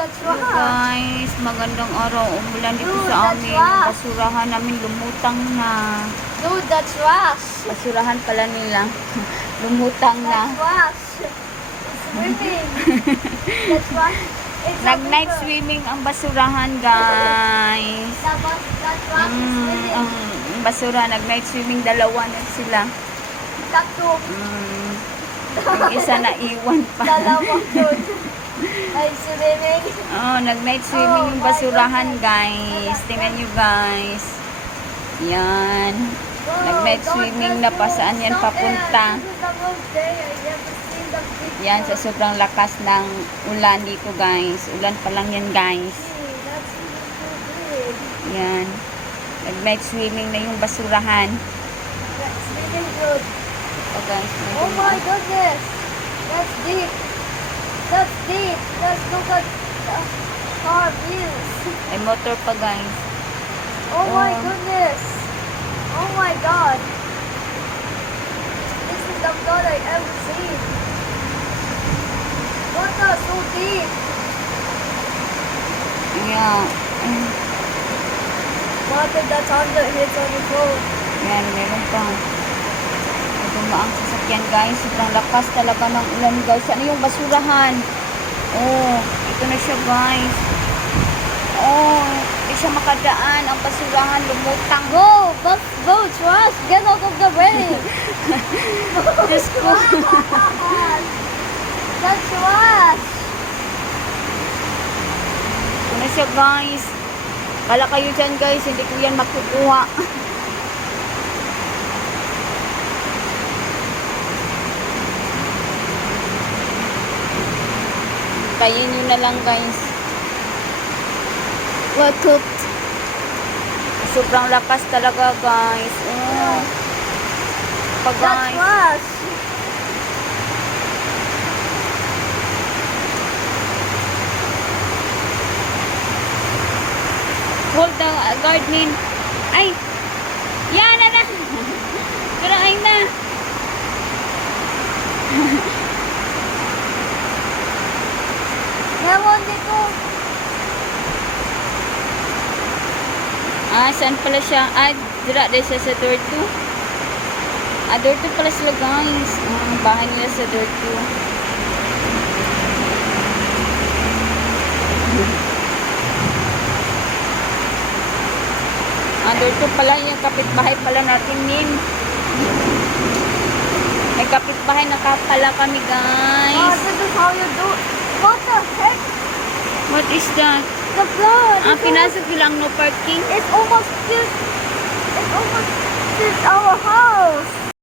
that's Hello right. guys, magandang araw. Umulan dito Dude, sa that's amin. right. Yung basurahan namin lumutang na. Dude, that's trash. Basurahan pala nila. Lumutang na. That's trash. It's swimming. That's trash. It's a Nag-night river. swimming ang basurahan guys. That's trash is swimming. Ang basura, nag-night swimming, dalawa na sila. Tatlo. Yung isa na iwan pa. Dalawa doon. Ay, swimming. Oh, nag-night swimming Oh yung my basurahan goodness. guys. Tingnan nyo guys. Yan. Wow, Nag-night don't swimming just na go. pa. Saan yan Stop papunta? it. This is the most day I never seen the big Yan, sa one. sobrang lakas ng ulan dito guys. Ulan pa lang yan guys. Hey, that's even so big. Yan. Nag-night swimming na yung basurahan. That's really good. Oh guys. Oh my goodness. That's deep. That's deep. Let's look at the car views. May motor pa guys. Oh my Oh. goodness. Oh my god. This is the flood I ever seen. What the so deep? Yan. Water that's under hits on the road. Yan, meron pa. May dumaang sasakyan guys. Sobrang lakas talaga ng ulan guys. Ano yung basurahan? Oh, ito na siya guys. Oh, hindi siya makadaan. Ang basurahan lumutang. Go, trash. Get out of the way. Diyos ko. That's trash. Ito na siya guys. Kala kayo dyan guys. Hindi ko yan makukuha. Tayin nyo na lang guys. We're cooked. Sobrang lakas talaga guys. Oh. Pa That's guys. trash. Hold the gardening. Ay! Yan na na! Karain na! Meron dito. Ah, saan pala siya? Ah, dira din siya sa door 2. Ah, door 2 pala sila guys. Bahay nila sa door 2. Ah, door 2 pala yung kapitbahay pala natin nin. May kapitbahay na pala kami guys. This is how you do. What the heck? What is that? The flood. Ah, pinasok lang no parking. It's almost filled our house.